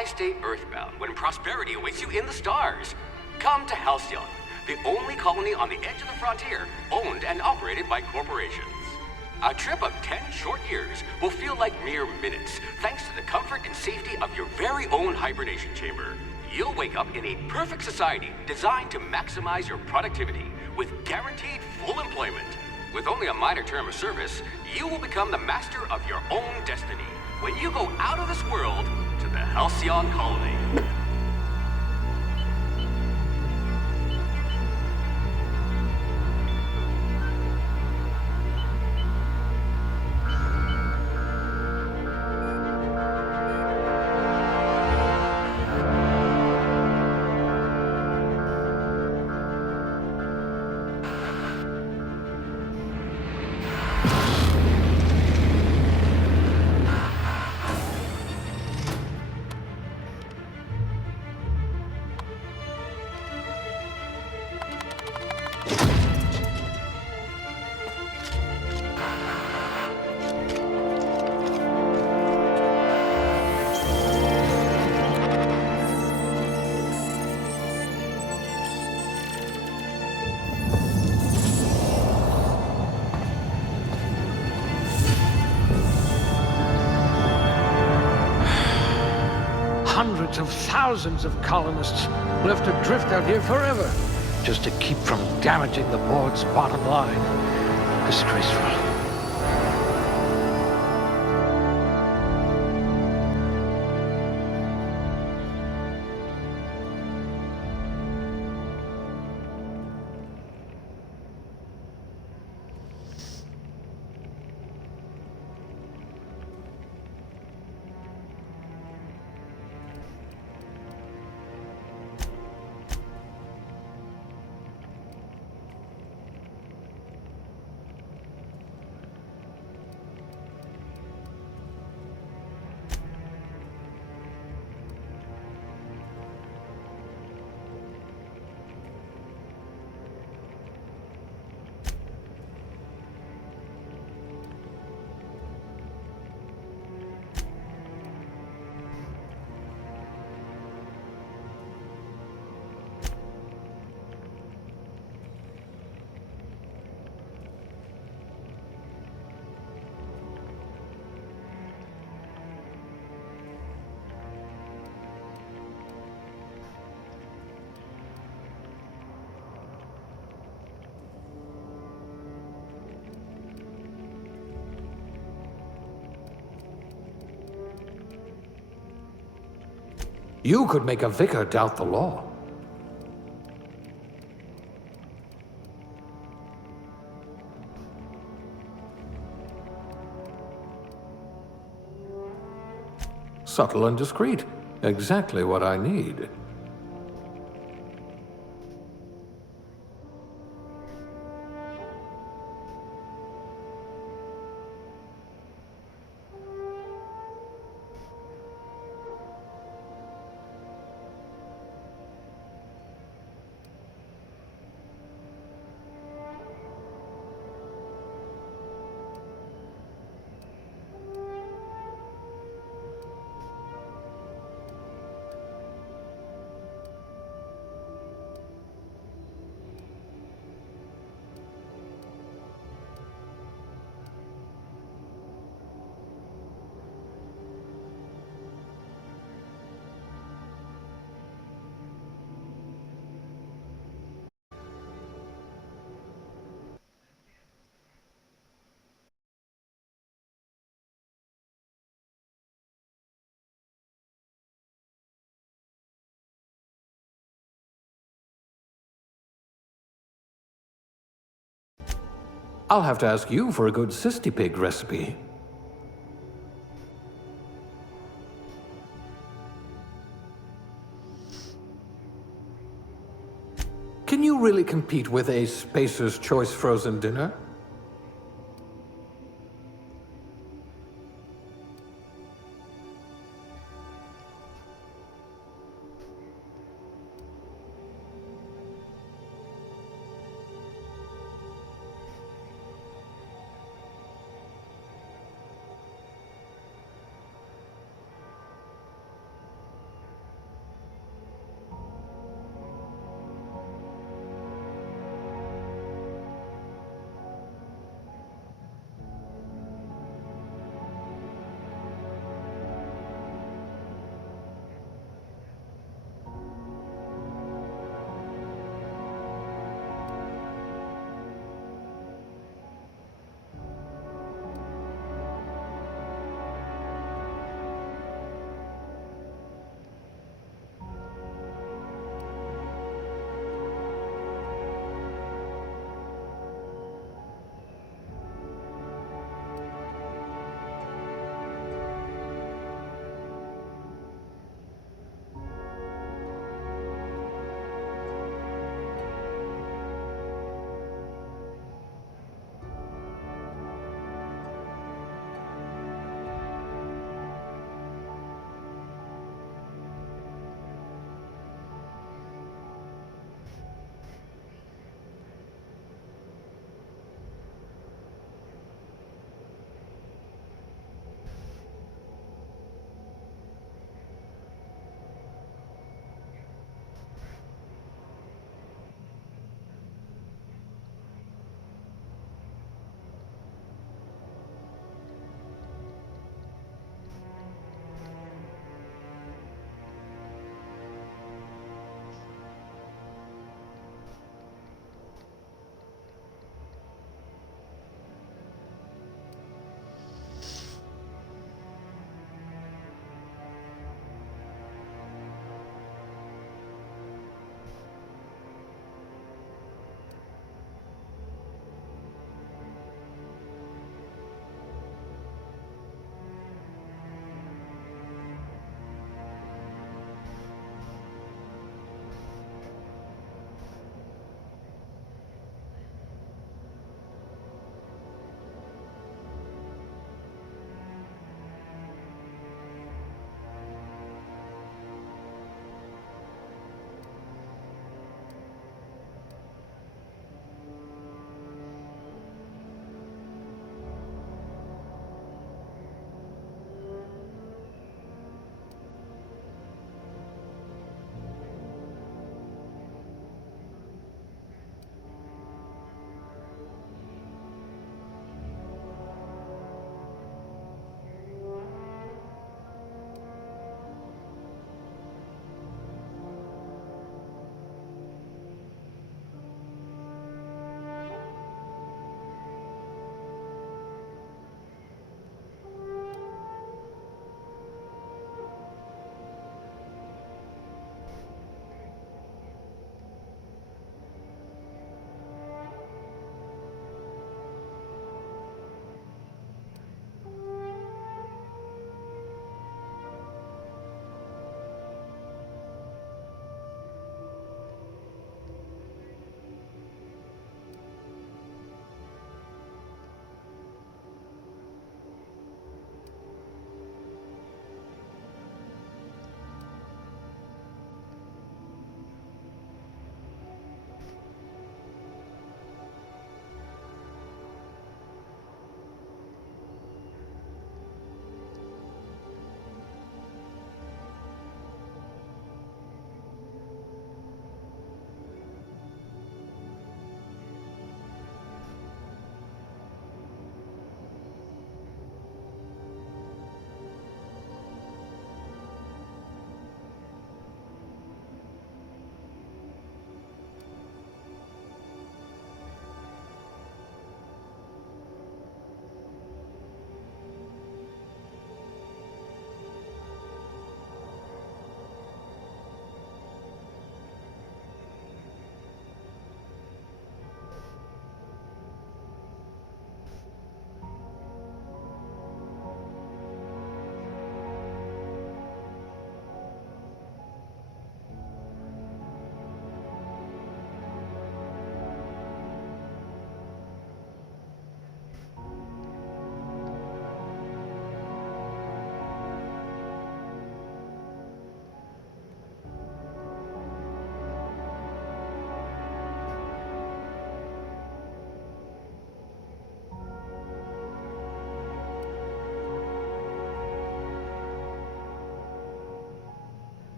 why stay earthbound when prosperity awaits you in the stars? Come to Halcyon, the only colony on the edge of the frontier, owned and operated by corporations. A trip of 10 short years will feel like mere minutes, thanks to the comfort and safety of your very own hibernation chamber. You'll wake up in a perfect society designed to maximize your productivity with guaranteed full employment. With only a minor term of service, you will become the master of your own destiny when you go out of this world to the Halcyon colony. Hundreds of thousands of colonists left adrift out here forever, just to keep from damaging the board's bottom line. Disgraceful. You could make a vicar doubt the law. Subtle and discreet. Exactly what I need. I'll have to ask you for a good cysty pig recipe. Can you really compete with a Spacer's Choice frozen dinner?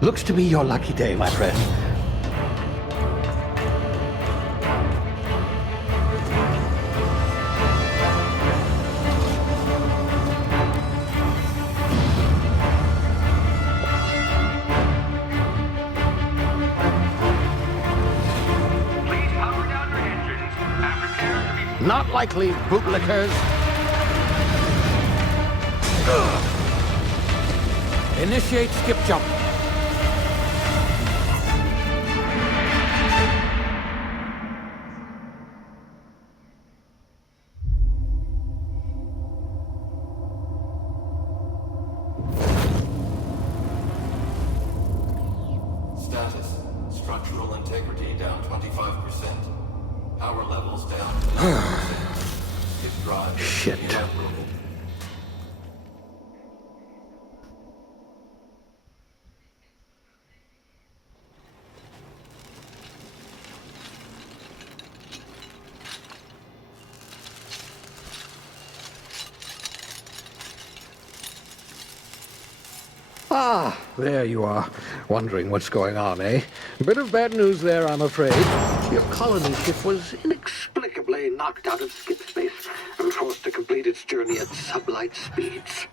Looks to be your lucky day, my friend. Please power down your engines and prepare to be... Not likely, bootlickers. Initiate skip jump. Status. Structural integrity down 25%. Power levels down to 90%. If drive Shit. inoperable. Ah, there you are. Wondering what's going on, eh? Bit of bad news there, I'm afraid. Your colony ship was inexplicably knocked out of skip space and forced to complete its journey at sublight speeds.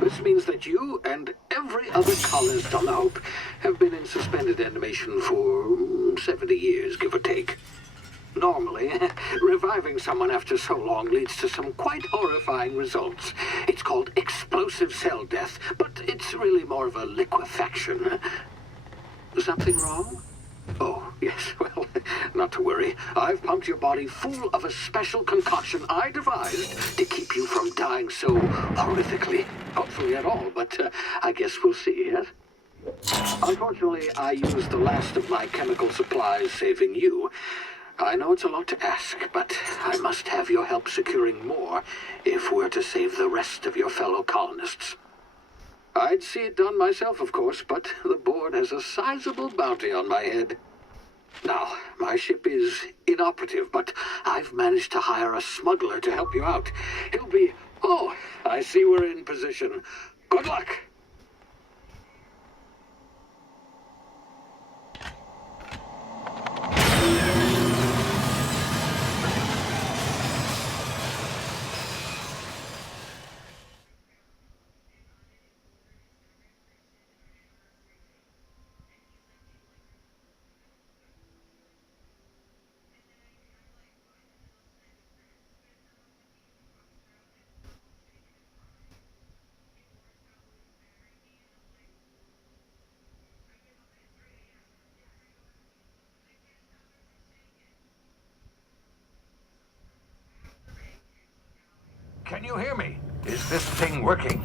This means that you and every other colonist on the Hope have been in suspended animation for 70 years, give or take. Normally, reviving someone after so long leads to some quite horrifying results. It's called explosive cell death, but it's really more of a liquefaction. Something wrong? Oh, yes, well, not to worry. I've pumped your body full of a special concoction I devised to keep you from dying so horrifically. Hopefully at all, but I guess we'll see, yes? Unfortunately, I used the last of my chemical supplies saving you. I know it's a lot to ask, but I must have your help securing more if we're to save the rest of your fellow colonists. I'd see it done myself, of course, but the board has a sizable bounty on my head. Now, my ship is inoperative, but I've managed to hire a smuggler to help you out. He'll be... Oh, I see we're in position. Good luck! Can you hear me? Is this thing working?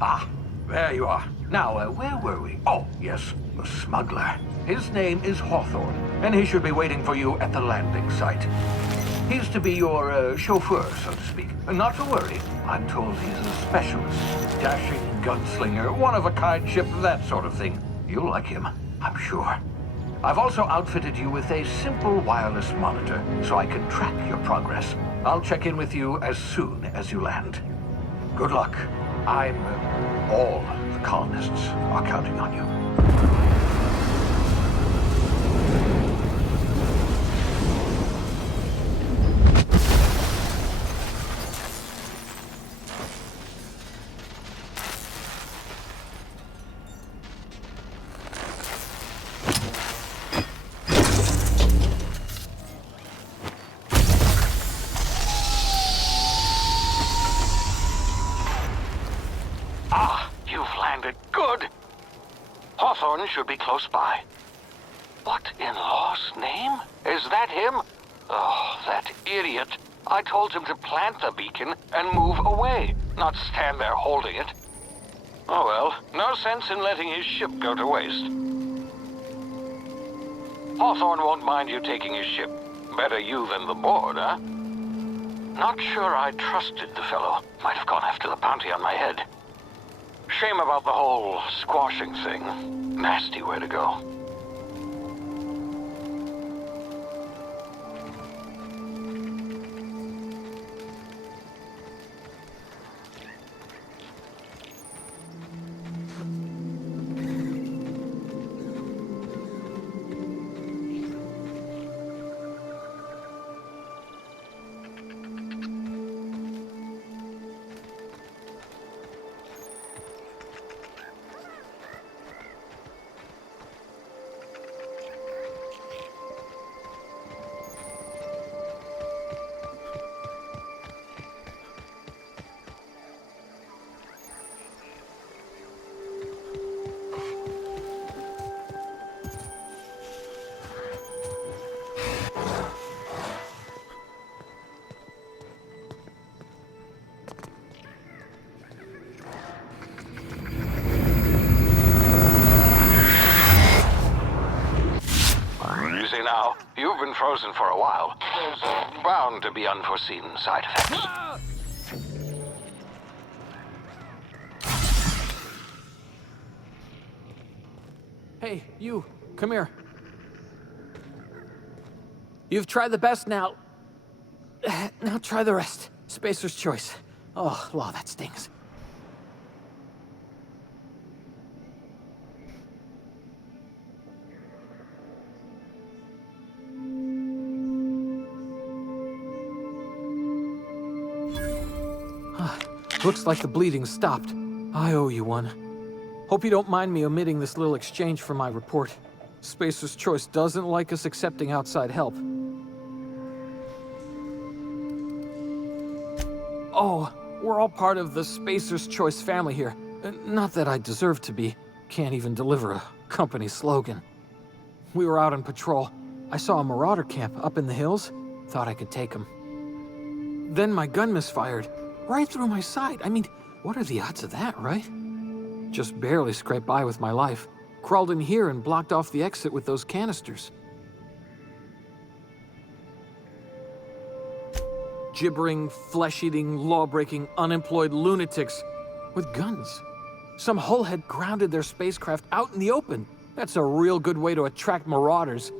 Ah, there you are. Now, where were we? Oh, yes, the smuggler. His name is Hawthorne, and he should be waiting for you at the landing site. He's to be your chauffeur, so to speak. Not to worry. I'm told he's a specialist. Dashing gunslinger, one-of-a-kind ship, that sort of thing. You'll like him, I'm sure. I've also outfitted you with a simple wireless monitor, so I can track your progress. I'll check in with you as soon as you land. Good luck. All the colonists are counting on you. Hawthorne should be close by. What in law's name? Is that him? Oh, that idiot. I told him to plant the beacon and move away, not stand there holding it. Oh well, no sense in letting his ship go to waste. Hawthorne won't mind you taking his ship. Better you than the board, huh? Not sure I trusted the fellow. Might have gone after the bounty on my head. Shame about the whole squashing thing. Nasty way to go. been frozen for a while. There's bound to be unforeseen side effects. Hey, you, come here. You've tried the best now. Now try the rest. Spacer's choice. Oh, law, that stings. Looks like the bleeding stopped. I owe you one. Hope you don't mind me omitting this little exchange from my report. Spacer's Choice doesn't like us accepting outside help. Oh, we're all part of the Spacer's Choice family here. Not that I deserve to be. Can't even deliver a company slogan. We were out on patrol. I saw a marauder camp up in the hills. Thought I could take them. Then my gun misfired. Right through my side. I mean, what are the odds of that, right? Just barely scraped by with my life. Crawled in here and blocked off the exit with those canisters. Gibbering, flesh-eating, law-breaking, unemployed lunatics with guns. Some hullhead grounded their spacecraft out in the open. That's a real good way to attract marauders.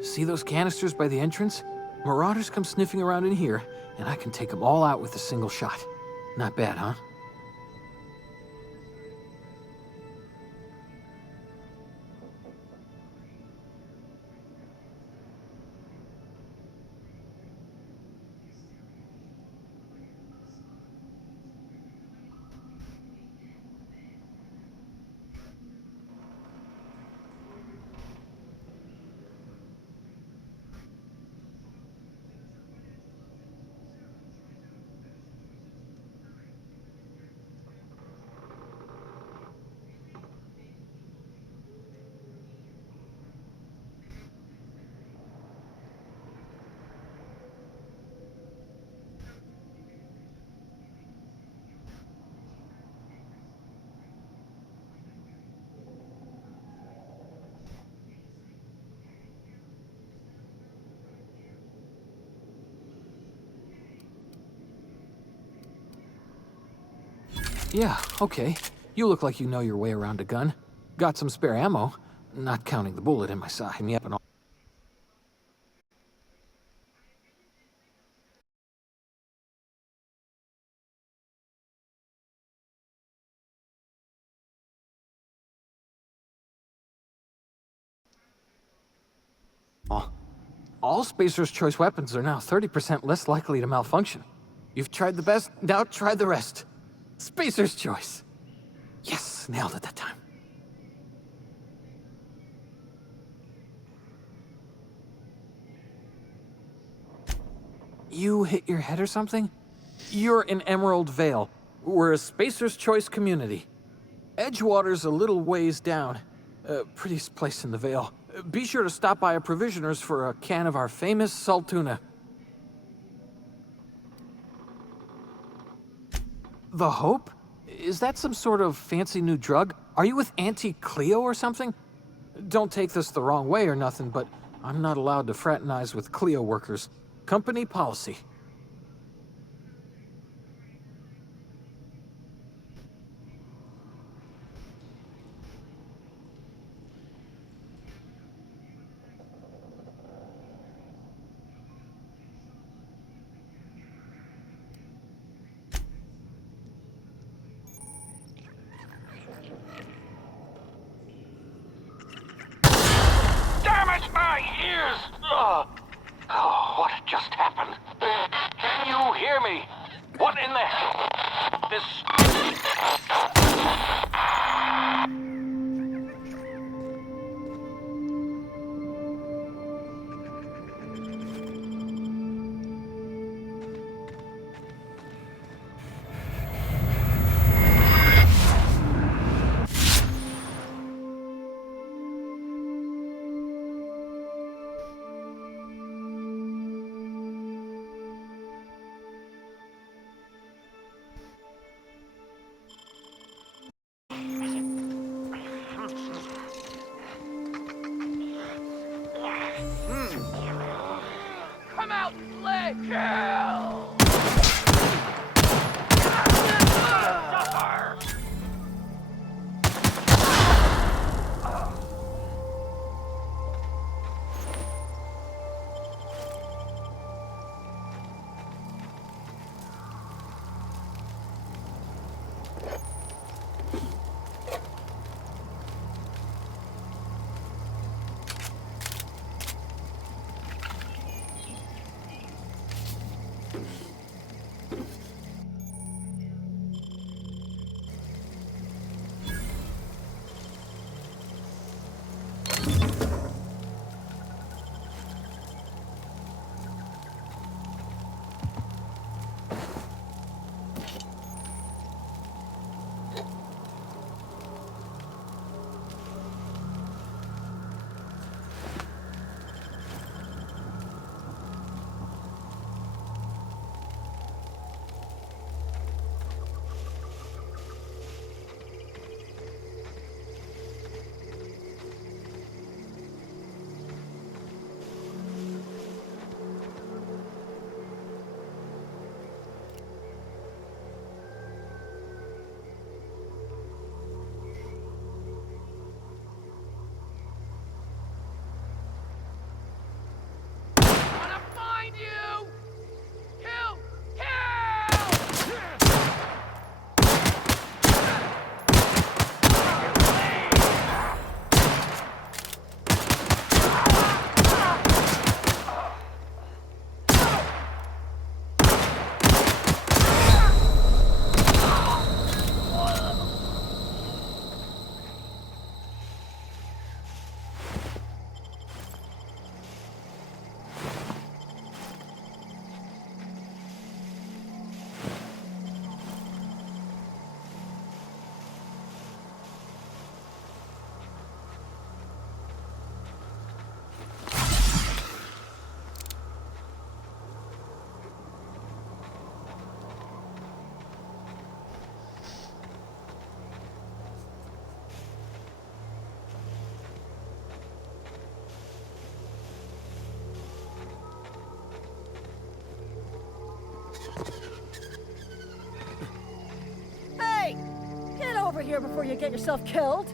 See those canisters by the entrance? Marauders come sniffing around in here, and I can take them all out with a single shot. Not bad, huh? Yeah, okay. You look like you know your way around a gun. Got some spare ammo, not counting the bullet in my side. Yep, and all. All Spacer's Choice weapons are now 30% less likely to malfunction. You've tried the best, now try the rest. Spacer's Choice. Yes, nailed it that time. You hit your head or something? You're in Emerald Vale. We're a Spacer's Choice community. Edgewater's a little ways down. Prettiest place in the Vale. Be sure to stop by a provisioner's for a can of our famous salt tuna. The Hope? Is that some sort of fancy new drug? Are you with Auntie Cleo or something? Don't take this the wrong way or nothing, but I'm not allowed to fraternize with Cleo workers. Company policy. Damn it, my ears! Oh, what just happened? Can you hear me? What in the hell? This... Hey! Get over here before you get yourself killed!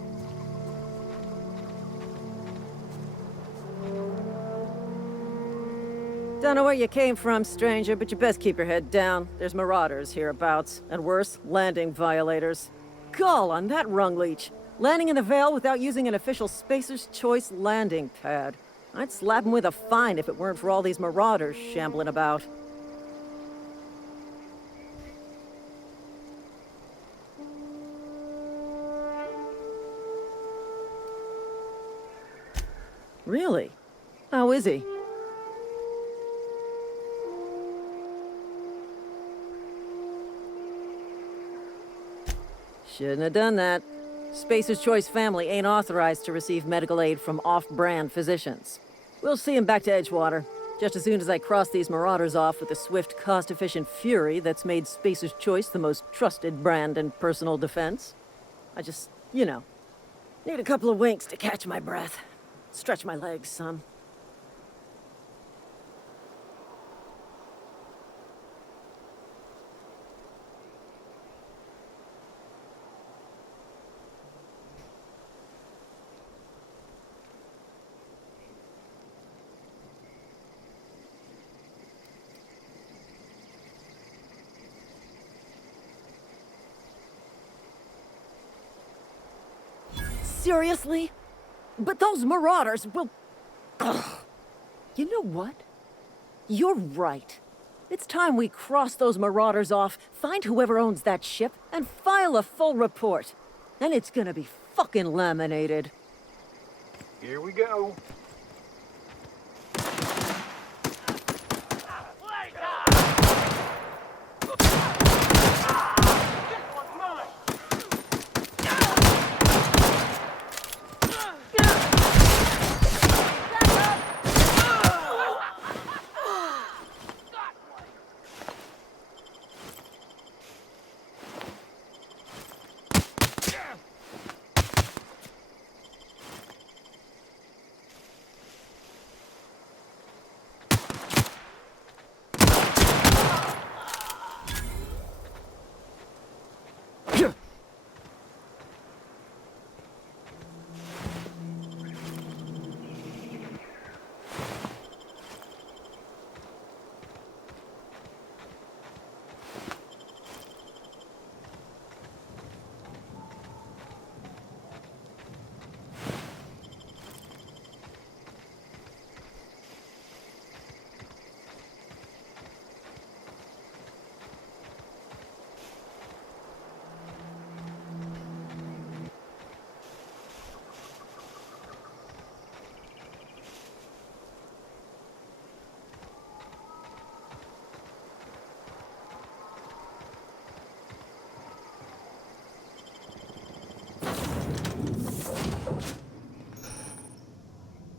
Don't know where you came from, stranger, but you best keep your head down. There's marauders hereabouts, and worse, landing violators. Gall on that rung leech! Landing in the Vale without using an official Spacer's Choice landing pad. I'd slap him with a fine if it weren't for all these marauders shambling about. Really? How is he? Shouldn't have done that. Spacer's Choice family ain't authorized to receive medical aid from off-brand physicians. We'll see him back to Edgewater, just as soon as I cross these marauders off with the swift, cost-efficient fury that's made Spacer's Choice the most trusted brand in personal defense. I just, need a couple of winks to catch my breath. Stretch my legs, son. Seriously? But those marauders will... Ugh. You know what? You're right. It's time we cross those marauders off, find whoever owns that ship, and file a full report. And it's gonna be fucking laminated. Here we go.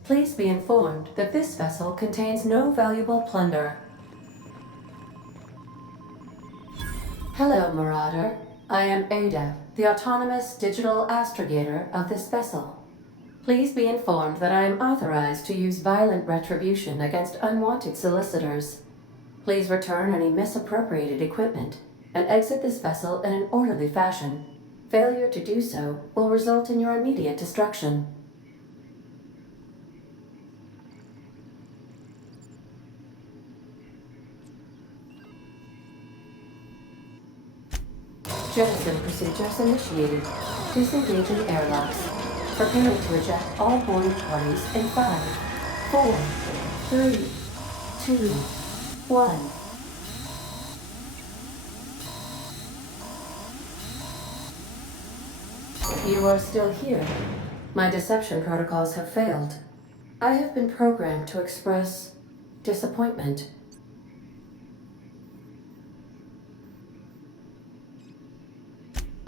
Please be informed that this vessel contains no valuable plunder. Hello, Marauder. I am Ada, the autonomous digital astrogator of this vessel. Please be informed that I am authorized to use violent retribution against unwanted solicitors. Please return any misappropriated equipment and exit this vessel in an orderly fashion. Failure to do so will result in your immediate destruction. Jettison procedures initiated. Disengaging airlocks. Preparing to eject all boarding parties in 5, 4, 3, 2, 1. You are still here. My deception protocols have failed. I have been programmed to express disappointment.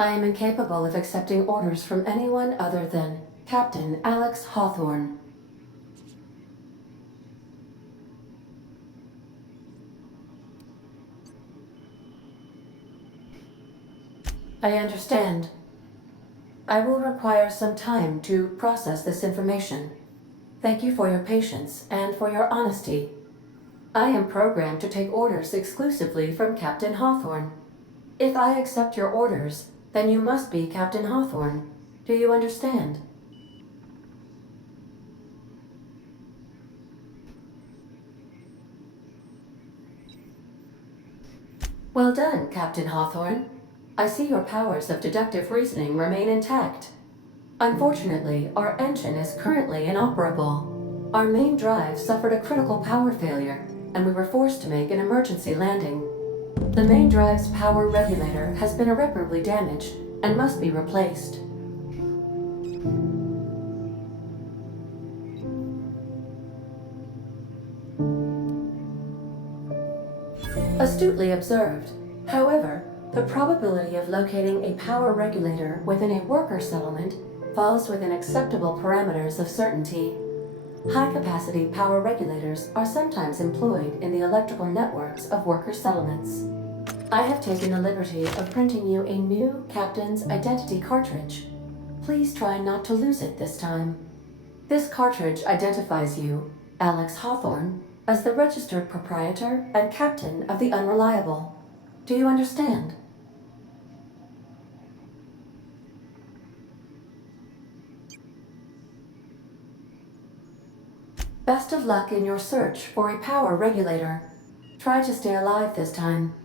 I am incapable of accepting orders from anyone other than Captain Alex Hawthorne. I understand. I will require some time to process this information. Thank you for your patience and for your honesty. I am programmed to take orders exclusively from Captain Hawthorne. If I accept your orders, then you must be Captain Hawthorne. Do you understand? Well done, Captain Hawthorne. I see your powers of deductive reasoning remain intact. Unfortunately, our engine is currently inoperable. Our main drive suffered a critical power failure, and we were forced to make an emergency landing. The main drive's power regulator has been irreparably damaged and must be replaced. Astutely observed. However, the probability of locating a power regulator within a worker settlement falls within acceptable parameters of certainty. High-capacity power regulators are sometimes employed in the electrical networks of worker settlements. I have taken the liberty of printing you a new Captain's Identity cartridge. Please try not to lose it this time. This cartridge identifies you, Alex Hawthorne, as the registered proprietor and captain of the Unreliable. Do you understand? Best of luck in your search for a power regulator. Try to stay alive this time.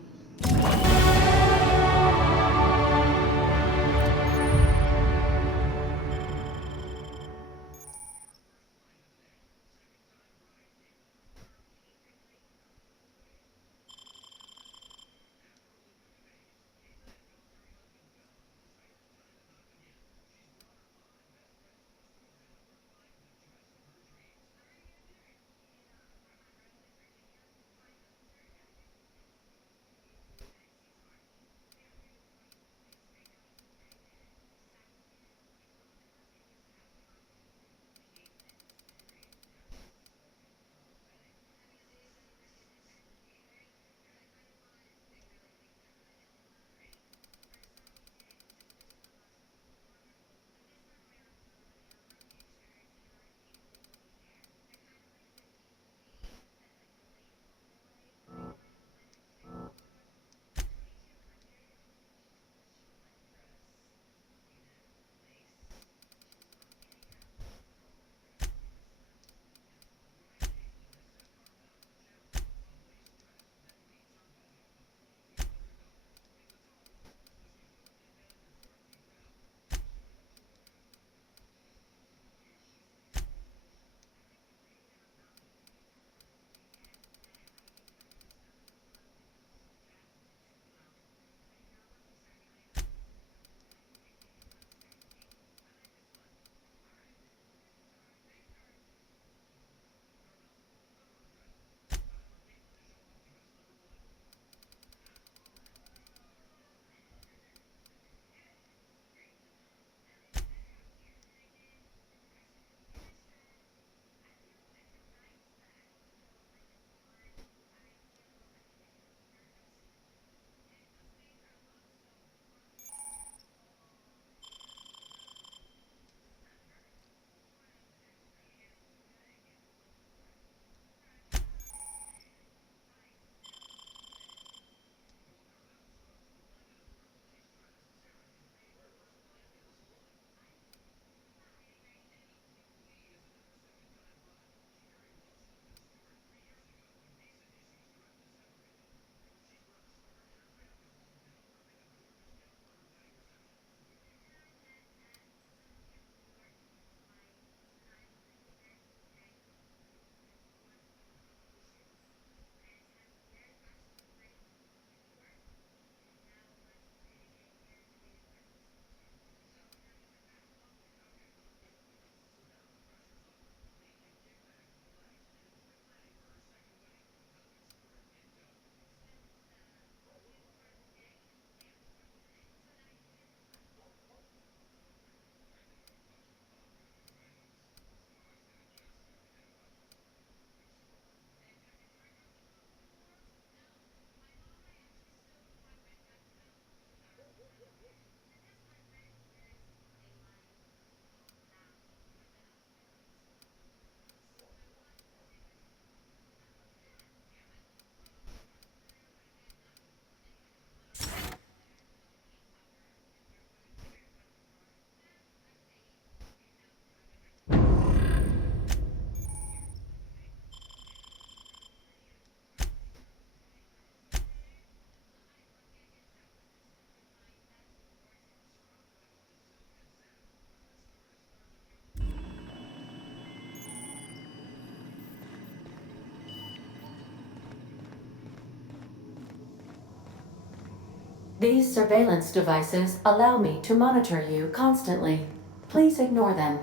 These surveillance devices allow me to monitor you constantly. Please ignore them.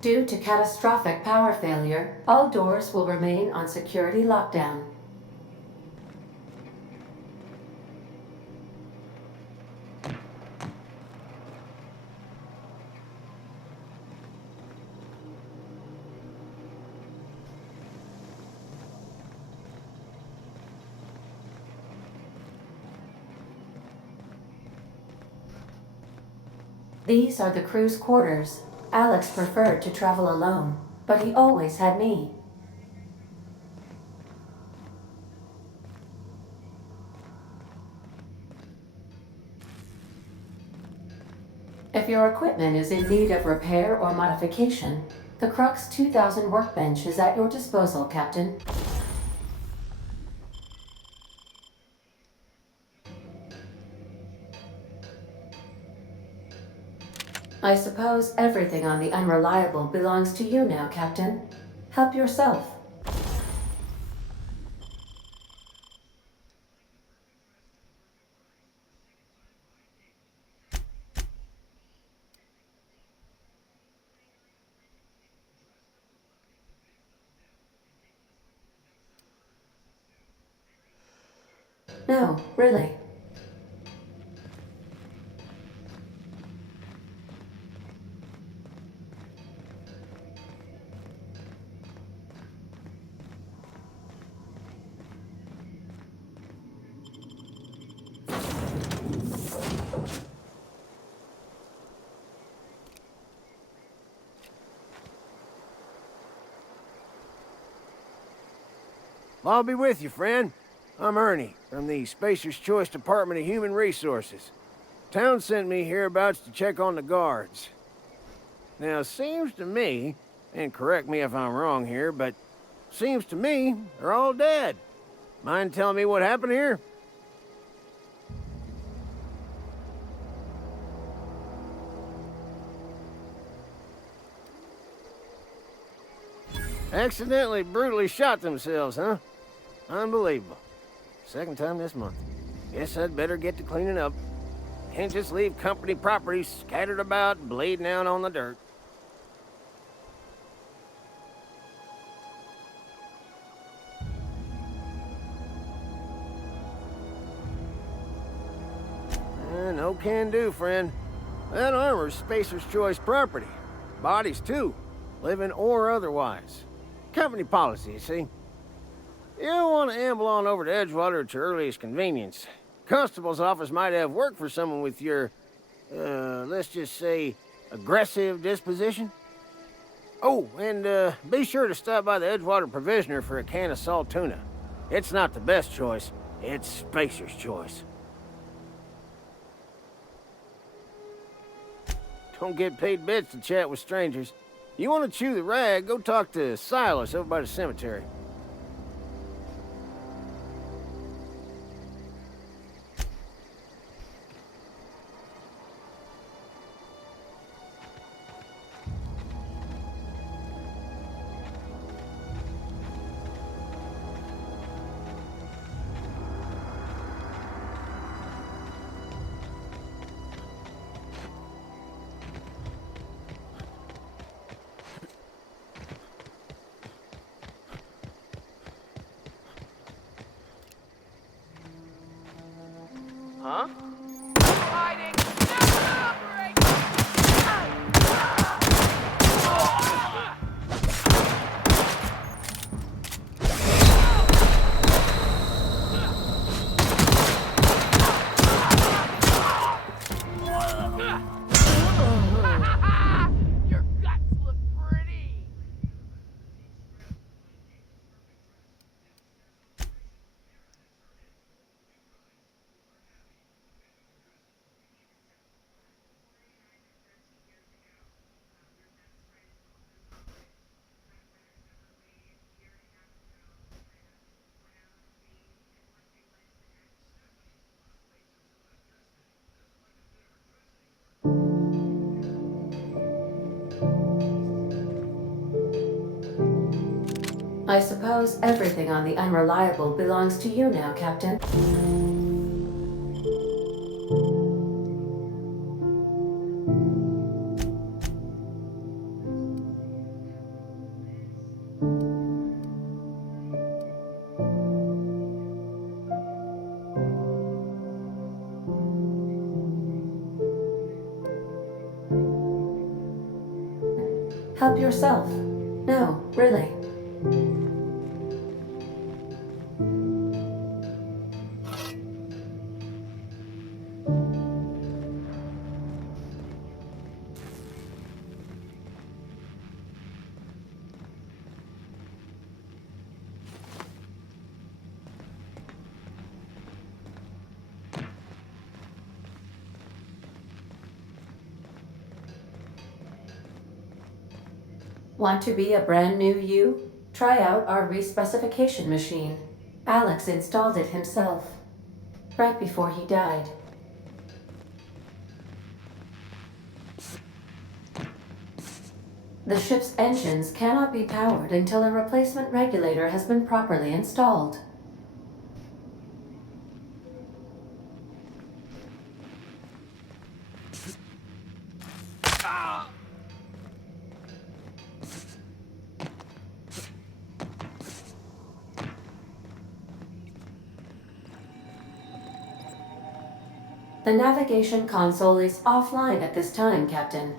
Due to catastrophic power failure, all doors will remain on security lockdown. These are the crew's quarters. Alex preferred to travel alone, but he always had me. If your equipment is in need of repair or modification, the Crux 2000 workbench is at your disposal, Captain. I suppose everything on the Unreliable belongs to you now, Captain. Help yourself. No, really. I'll be with you, friend. I'm Ernie, from the Spacer's Choice Department of Human Resources. Town sent me hereabouts to check on the guards. Now, it seems to me, and correct me if I'm wrong here, but seems to me they're all dead. Mind telling me what happened here? Accidentally, brutally shot themselves, huh? Unbelievable. Second time this month. Guess I'd better get to cleaning up. Can't just leave company property scattered about, bleeding out on the dirt. No can do, friend. That armor's Spacer's Choice property. Bodies, too. Living or otherwise. Company policy, you see? You don't want to amble on over to Edgewater at your earliest convenience. Constable's office might have work for someone with your, let's just say, aggressive disposition. Oh, and be sure to stop by the Edgewater Provisioner for a can of salt tuna. It's not the best choice, it's Spacer's Choice. Don't get paid bits to chat with strangers. You want to chew the rag, go talk to Silas over by the cemetery. Huh? Hiding! Your guts look pretty! I suppose everything on the Unreliable belongs to you now, Captain. Help yourself. No, really. Want to be a brand new you? Try out our respecification machine. Alex installed it himself, right before he died. The ship's engines cannot be powered until a replacement regulator has been properly installed. The navigation console is offline at this time, Captain.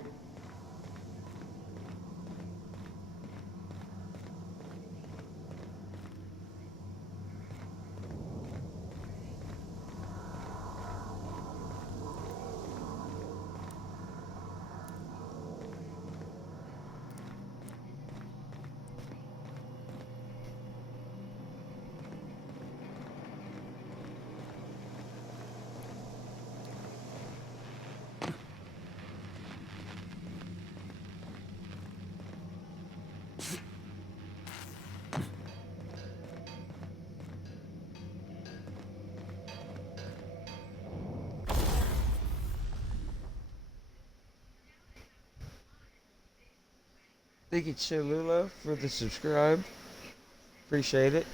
Thank you, Cholula, for the subscribe. Appreciate it.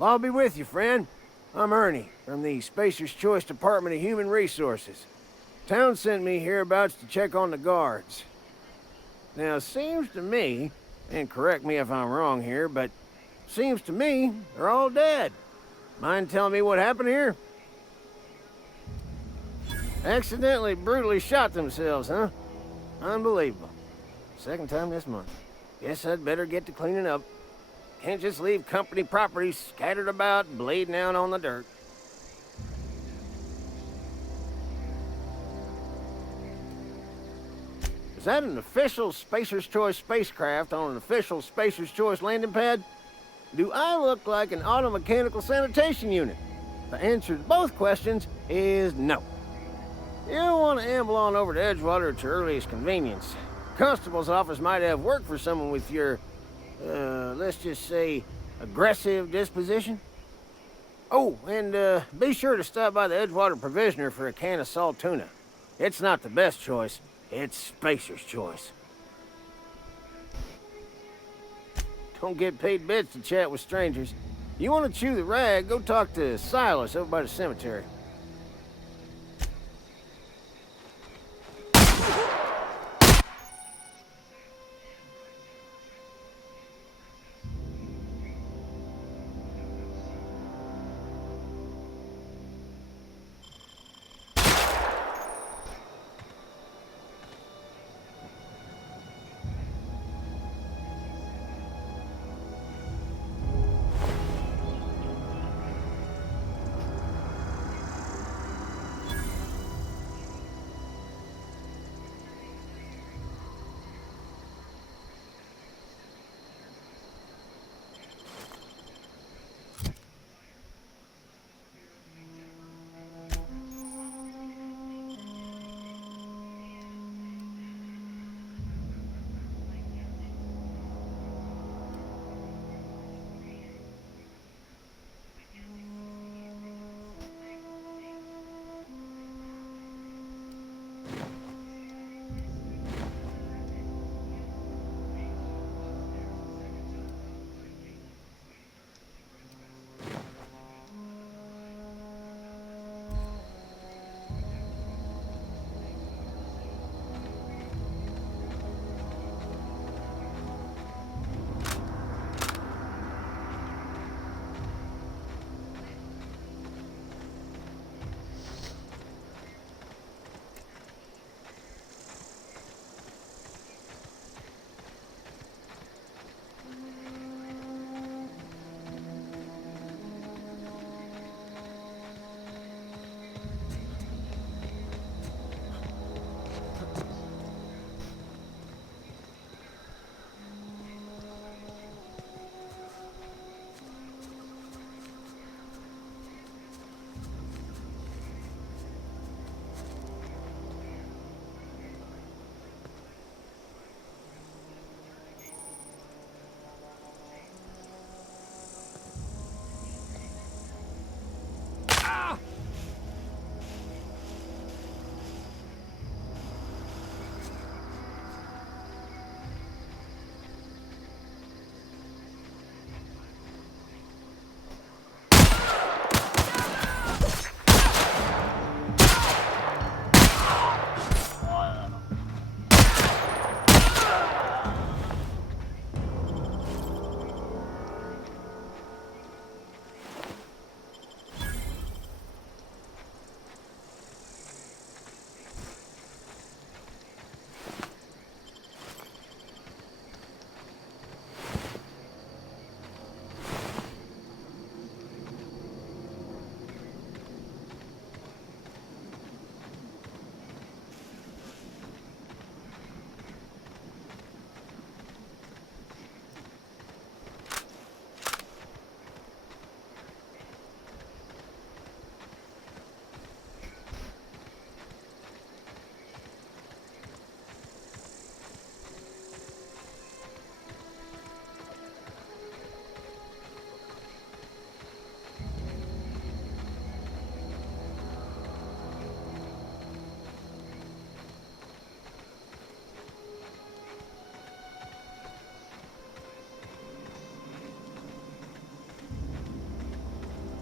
I'll be with you, friend. I'm Ernie, from the Spacer's Choice Department of Human Resources. Town sent me hereabouts to check on the guards. Now, seems to me, and correct me if I'm wrong here, but seems to me they're all dead. Mind telling me what happened here? Accidentally, brutally shot themselves, huh? Unbelievable. Second time this month. Guess I'd better get to cleaning up. Can't just leave company property scattered about, bleeding out on the dirt. Is that an official Spacer's Choice spacecraft on an official Spacer's Choice landing pad? Do I look like an automechanical sanitation unit? The answer to both questions is no. You'll want to amble on over to Edgewater at your earliest convenience. Constable's office might have work for someone with your, let's just say, aggressive disposition. Oh, and be sure to stop by the Edgewater Provisioner for a can of salt tuna. It's not the best choice, it's Spacer's Choice. Don't get paid bits to chat with strangers. You want to chew the rag, go talk to Silas over by the cemetery.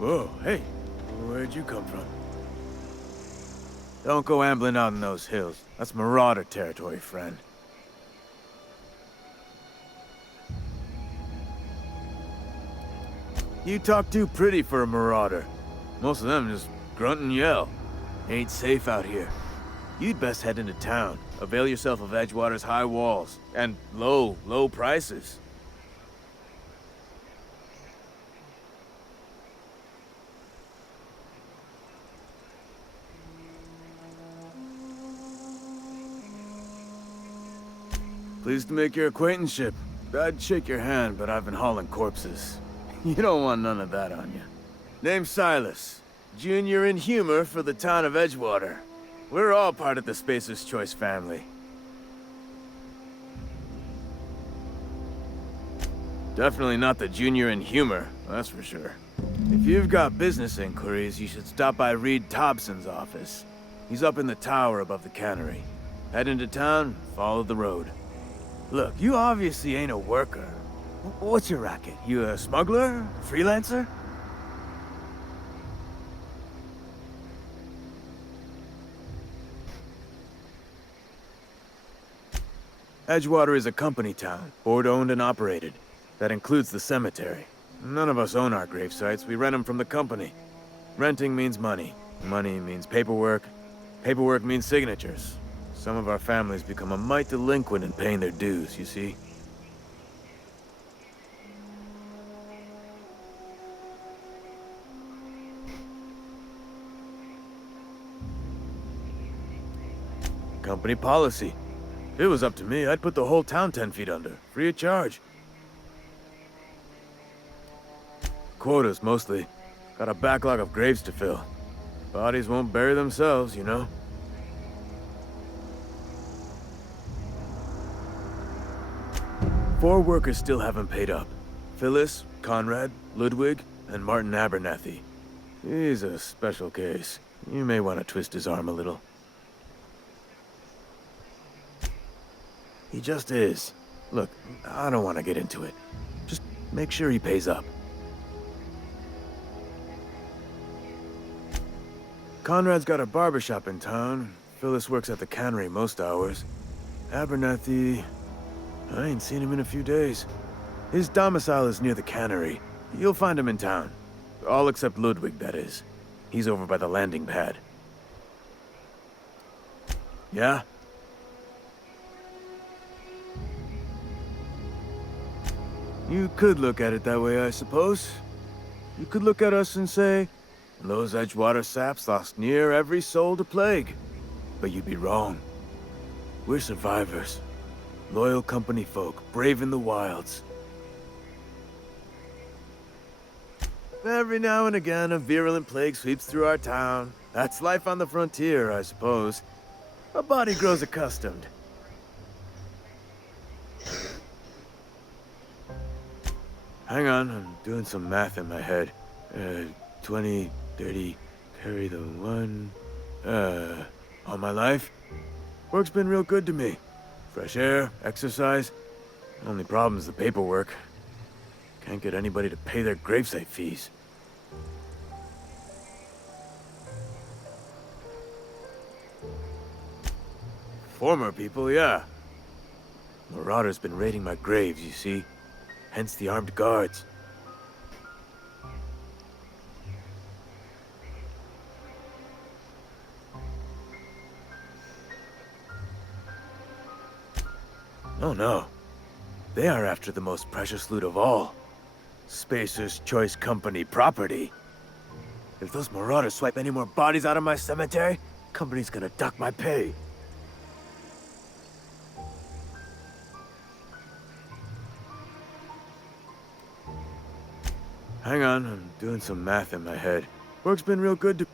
Whoa, hey, where'd you come from? Don't go ambling out in those hills. That's marauder territory, friend. You talk too pretty for a marauder. Most of them just grunt and yell. Ain't safe out here. You'd best head into town. Avail yourself of Edgewater's high walls. And low prices. Pleased to make your acquaintanceship. I'd shake your hand, but I've been hauling corpses. You don't want none of that on you. Name's Silas. Junior in humor for the town of Edgewater. We're all part of the Spacer's Choice family. Definitely not the junior in humor, that's for sure. If you've got business inquiries, you should stop by Reed Thompson's office. He's up in the tower above the cannery. Head into town, follow the road. Look, you obviously ain't a worker. What's your racket? You a smuggler? Freelancer? Edgewater is a company town, board-owned and operated. That includes the cemetery. None of us own our grave sites, we rent them from the company. Renting means money. Money means paperwork. Paperwork means signatures. Some of our families become a mite delinquent in paying their dues, you see? Company policy. If it was up to me, I'd put the whole town 10 feet under, free of charge. Quotas, mostly. Got a backlog of graves to fill. Bodies won't bury themselves, you know? 4 workers still haven't paid up. Phyllis, Conrad, Ludwig, and Martin Abernathy. He's a special case. You may want to twist his arm a little. He just is. Look, I don't want to get into it. Just make sure he pays up. Conrad's got a barbershop in town. Phyllis works at the cannery most hours. Abernathy... I ain't seen him in a few days. His domicile is near the cannery. You'll find him in town. All except Ludwig, that is. He's over by the landing pad. Yeah? You could look at it that way, I suppose. You could look at us and say, those Edgewater saps lost near every soul to plague. But you'd be wrong. We're survivors. Loyal company folk, brave in the wilds. Every now and again, a virulent plague sweeps through our town. That's life on the frontier, I suppose. A body grows accustomed. Hang on, I'm doing some math in my head. 20, 30, carry the 1... all my life? Work's been real good to me. Fresh air, exercise. Only problem's the paperwork. Can't get anybody to pay their gravesite fees. Former people, yeah. Marauders been raiding my graves, you see. Hence the armed guards. Oh no. They are after the most precious loot of all. Spacer's Choice Company property. If those marauders swipe any more bodies out of my cemetery, company's gonna duck my pay. Hang on, I'm doing some math in my head. Work's been real good to...